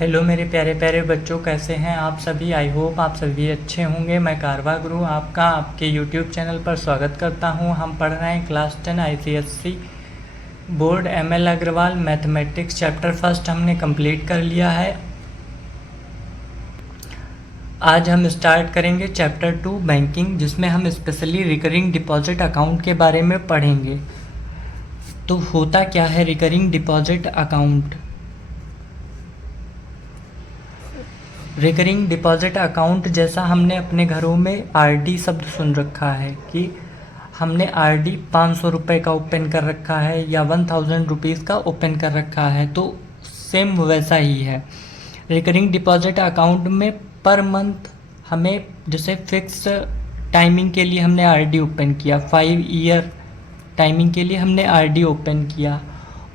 Hello मेरे प्यारे प्यारे बच्चों, कैसे हैं आप सभी। आई होप आप सभी अच्छे होंगे। मैं कारवा गुरु आपका आपके यूट्यूब चैनल पर स्वागत करता हूं। हम पढ़ रहे हैं class 10 ICSE board ML Agarwal mathematics chapter first हमने कंप्लीट कर लिया है। आज हम स्टार्ट करेंगे चैप्टर 2 बैंकिंग, जिसमें हम स्पेशली रिकरिंग डिपॉजिट अकाउंट के बारे में पढ़ेंगे। तो होता क्या है recurring deposit account. Recurring deposit account जैसा हमने अपने घरों में आरडी शब्द सुन रखा है कि हमने आरडी 500 रुपये का ओपन कर रखा है या 1000 रुपीज़ का ओपन कर रखा है, तो सेम वैसा ही है। रिकरिंग डिपॉजिट अकाउंट में पर मंथ हमें जैसे फिक्स टाइमिंग के लिए हमने आरडी ओपन किया, 5 ईयर टाइमिंग के लिए हमने आरडी ओपन किया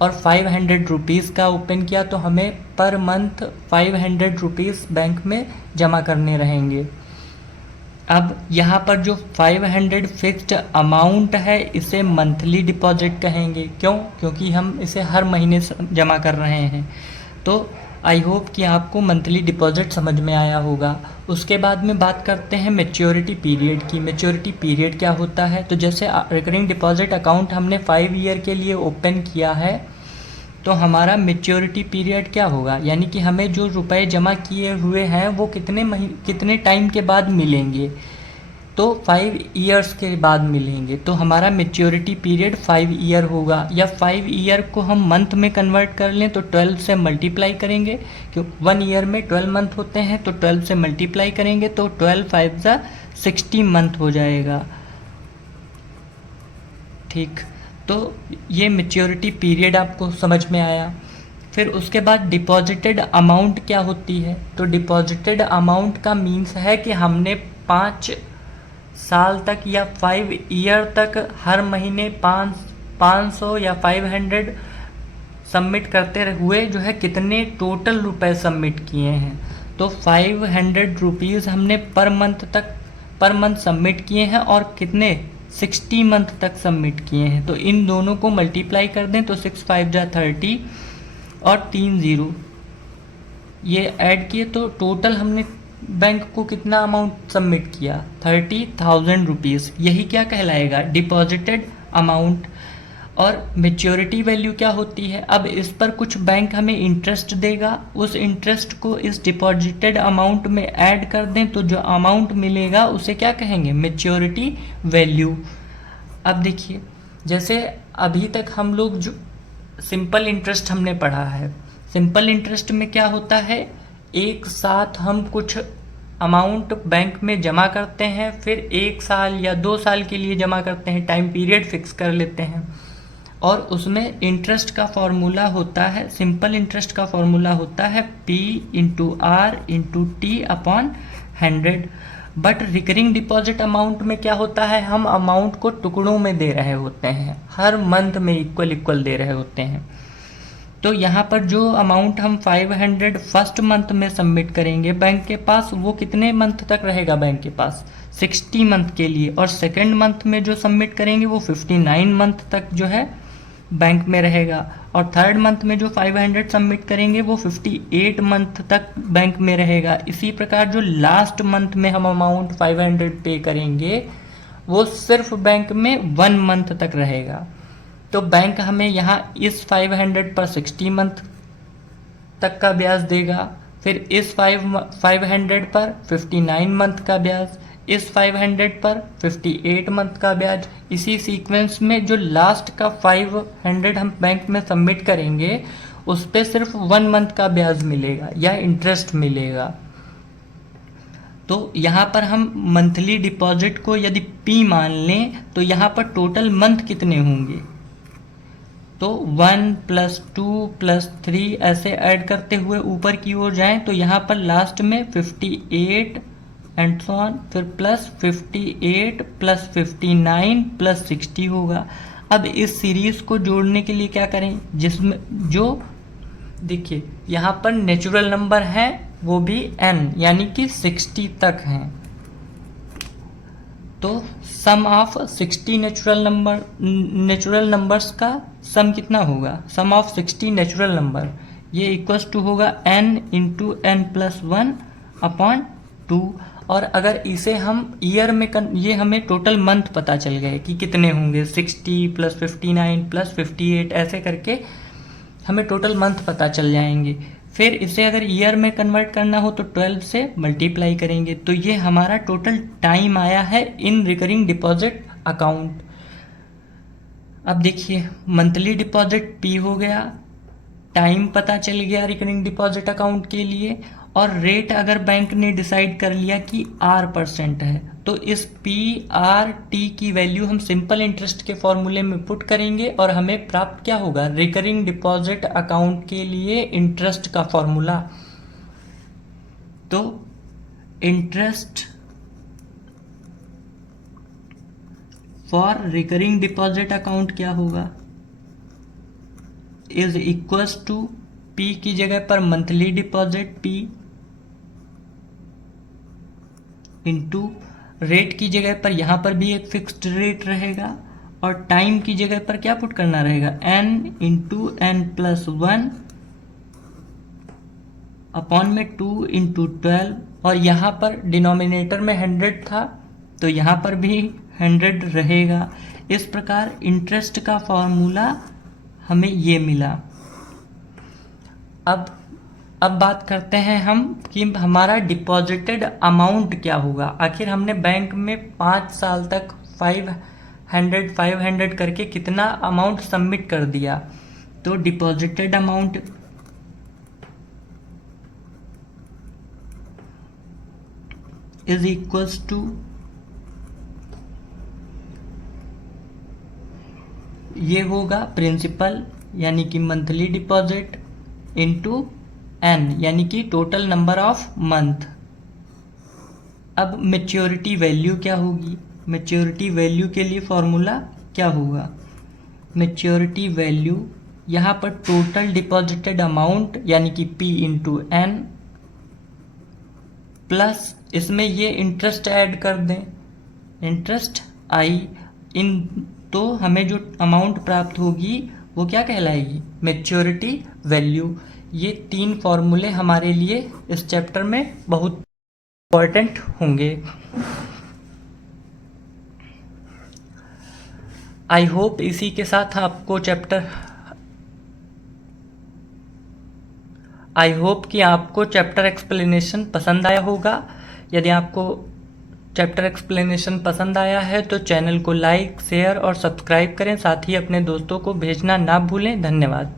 और 500 रुपीज़ का ओपन किया, तो हमें पर मंथ 500 रुपीज़ बैंक में जमा करने रहेंगे। अब यहाँ पर जो 500 फिक्स्ड अमाउंट है इसे मंथली डिपॉजिट कहेंगे। क्यों? क्योंकि हम इसे हर महीने जमा कर रहे हैं। तो आई होप कि आपको मंथली डिपॉजिट समझ में आया होगा। उसके बाद में बात करते हैं मैच्योरिटी पीरियड की। मैच्योरिटी पीरियड क्या होता है? तो जैसे रिकरिंग डिपॉजिट अकाउंट हमने 5 ईयर के लिए ओपन किया है, तो हमारा मैच्योरिटी पीरियड क्या होगा, यानी कि हमें जो रुपए जमा किए हुए हैं वो कितने टाइम के बाद मिलेंगे। तो 5 ईयर्स के बाद मिलेंगे, तो हमारा मैच्योरिटी पीरियड 5 ईयर होगा। या 5 ईयर को हम मंथ में कन्वर्ट कर लें तो 12 से मल्टीप्लाई करेंगे, क्यों 1 ईयर में 12 मंथ होते हैं, तो 12 से मल्टीप्लाई करेंगे तो 12 5 जा 60 मंथ हो जाएगा। ठीक, तो ये मैच्योरिटी पीरियड आपको समझ में आया। फिर उसके बाद डिपॉजिटेड अमाउंट क्या होती है? तो डिपॉजिटेड अमाउंट का मीन्स है कि हमने 5 साल तक या 5 ईयर तक हर महीने 500 या 500 सबमिट करते हुए जो है कितने टोटल रुपए सबमिट किए हैं। तो 500 रुपीज़ हमने पर मंथ सबमिट किए हैं और कितने 60 मंथ तक सबमिट किए हैं। तो इन दोनों को मल्टीप्लाई कर दें तो 6 5 जा 30 और 3 0 ये ऐड किए तो टोटल हमने बैंक को कितना अमाउंट सबमिट किया, 30,000 रुपीज़। यही क्या कहलाएगा, डिपॉजिटेड अमाउंट। और मैच्योरिटी वैल्यू क्या होती है? अब इस पर कुछ बैंक हमें इंटरेस्ट देगा, उस इंटरेस्ट को इस डिपॉजिटेड अमाउंट में ऐड कर दें तो जो अमाउंट मिलेगा उसे क्या कहेंगे, मैच्योरिटी वैल्यू। अब देखिए, जैसे अभी तक हम लोग जो सिंपल इंटरेस्ट हमने पढ़ा है, सिंपल इंटरेस्ट में क्या होता है, एक साथ हम कुछ अमाउंट बैंक में जमा करते हैं, फिर 1 साल या 2 साल के लिए जमा करते हैं, टाइम पीरियड फिक्स कर लेते हैं और उसमें इंटरेस्ट का फॉर्मूला होता है, सिंपल इंटरेस्ट का फॉर्मूला होता है P × R × T upon 100। But recurring deposit amount में क्या होता है, हम अमाउंट को टुकड़ों में दे रहे होते हैं, हर मंथ में इक्वल दे रहे होते हैं। तो यहाँ पर जो अमाउंट हम 500 फर्स्ट मंथ में सबमिट करेंगे बैंक के पास, वो कितने मंथ तक रहेगा बैंक के पास, 60 मंथ के लिए। और सेकेंड मंथ में जो सबमिट करेंगे वो 59 मंथ तक जो है बैंक में रहेगा। और थर्ड मंथ में जो 500 सबमिट करेंगे वो 58 मंथ तक बैंक में रहेगा। इसी प्रकार जो लास्ट मंथ में हम अमाउंट 500 पे करेंगे वो सिर्फ बैंक में 1 मंथ तक रहेगा। तो बैंक हमें यहाँ इस 500 पर 60 मंथ तक का ब्याज देगा, फिर इस 500 पर 59 मंथ का ब्याज, इस 500 पर 58 मंथ का ब्याज। इसी सीक्वेंस में जो लास्ट का 500 हम बैंक में सबमिट करेंगे उस पर सिर्फ 1 मंथ का ब्याज मिलेगा या इंटरेस्ट मिलेगा। तो यहाँ पर हम मंथली डिपॉजिट को यदि P मान लें तो यहाँ पर टोटल मंथ कितने होंगे, तो 1 + 2 + 3 ऐसे ऐड करते हुए ऊपर की ओर जाएं तो यहाँ पर लास्ट में 58 एंड सो ऑन, फिर प्लस 58 + 59 + 60 होगा। अब इस सीरीज को जोड़ने के लिए क्या करें, जिसमें जो देखिए यहाँ पर नेचुरल नंबर है वो भी n यानी कि 60 तक हैं, तो सम ऑफ 60 नेचुरल नंबर्स का सम कितना होगा, सम ऑफ 60 नेचुरल नंबर ये इक्वल्स टू होगा n इंटू एन प्लस 1/2। और अगर इसे हम ईयर में ये हमें टोटल मंथ पता चल गए कि कितने होंगे, 60 प्लस 59 प्लस 58, ऐसे करके हमें टोटल मंथ पता चल जाएंगे। फिर इसे अगर ईयर में कन्वर्ट करना हो तो 12 से मल्टीप्लाई करेंगे। तो ये हमारा टोटल टाइम आया है इन रिकरिंग डिपॉजिट अकाउंट। अब देखिए, मंथली डिपॉजिट P हो गया, टाइम पता चल गया रिकरिंग डिपॉजिट अकाउंट के लिए, और रेट अगर बैंक ने डिसाइड कर लिया कि R% है, तो इस PRT की वैल्यू हम सिंपल इंटरेस्ट के फॉर्मूले में पुट करेंगे और हमें प्राप्त क्या होगा, रिकरिंग डिपॉजिट अकाउंट के लिए इंटरेस्ट का फॉर्मूला। तो interest for recurring deposit account क्या होगा, इज इक्वल्स टू P की जगह पर monthly deposit P into rate की जगह पर यहाँ पर भी एक फिक्स्ड रेट रहेगा, और टाइम की जगह पर क्या पुट करना रहेगा, n into n plus 1/2 into 12। और यहाँ पर डिनोमिनेटर में 100 था तो यहाँ पर भी 100 रहेगा। इस प्रकार इंटरेस्ट का फॉर्मूला हमें ये मिला। अब बात करते हैं हम कि हमारा डिपॉजिटेड अमाउंट क्या होगा। आखिर हमने बैंक में 5 साल तक 500 करके कितना अमाउंट सबमिट कर दिया। तो deposited amount is equals to, ये होगा प्रिंसिपल यानी कि मंथली डिपॉजिट इंटू n यानी कि टोटल नंबर ऑफ मंथ। अब मैच्योरिटी वैल्यू क्या होगी, मैच्योरिटी वैल्यू के लिए फॉर्मूला क्या होगा, मैच्योरिटी वैल्यू यहाँ पर टोटल डिपॉजिटेड अमाउंट यानी कि P इंटू एन प्लस इसमें ये इंटरेस्ट ऐड कर दें, इंटरेस्ट I इन, तो हमें जो अमाउंट प्राप्त होगी वो क्या कहलाएगी, मैच्योरिटी वैल्यू। ये 3 फॉर्मूले हमारे लिए इस चैप्टर में बहुत इम्पोर्टेंट होंगे। आई होप इसी के साथ आई होप कि आपको चैप्टर एक्सप्लेनेशन पसंद आया होगा। यदि आपको चैप्टर एक्सप्लेनेशन पसंद आया है तो चैनल को लाइक, शेयर और सब्सक्राइब करें। साथ ही अपने दोस्तों को भेजना ना भूलें। धन्यवाद।